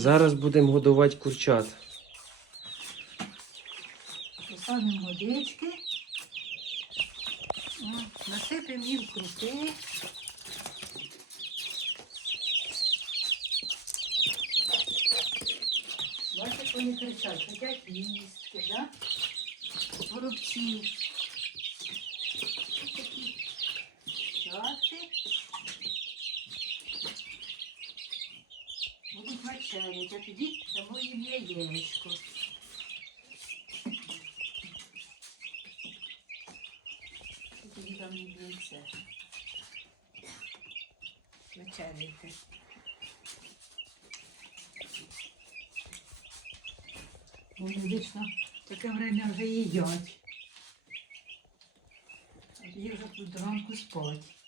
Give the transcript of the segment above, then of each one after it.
Зараз будемо годувати курчат. Посадимо водички. Насипемо їм крупи. Бачите, вони кричать, хотять їсти, да? Воробці. Такі чашки. Будуть вечерять, а тоді дамо їм яєчко. Тоді там не б'ється. Вечеряйте. Вони вічно таке время вже їдять. А тоді вже тут ранку спать.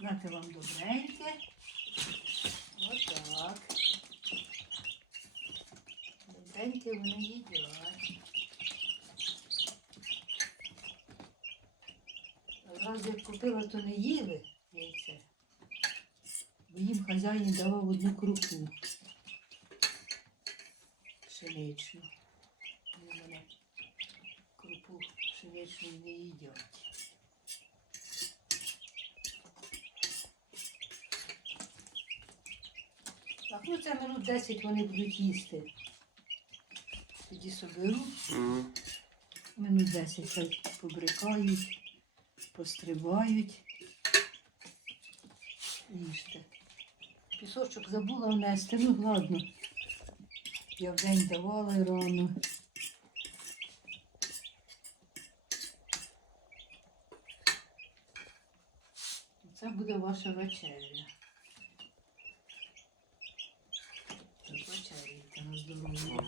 Нате вам добреньке. Отак. Добреньке вони їдять. Раз як купила, то не їли яйце. Бо їм хазяїн давав одну крупу пшеничну. Вони мене крупу пшеничну не їдять. Так, ну це минут 10 вони будуть їсти. Тоді соберу, М. минут 10 хай побрикають, пострибають. Їжте. Пісочок забула внести, ну ладно. Я вдень давала й рано. Це буде ваша вечеря. Belum.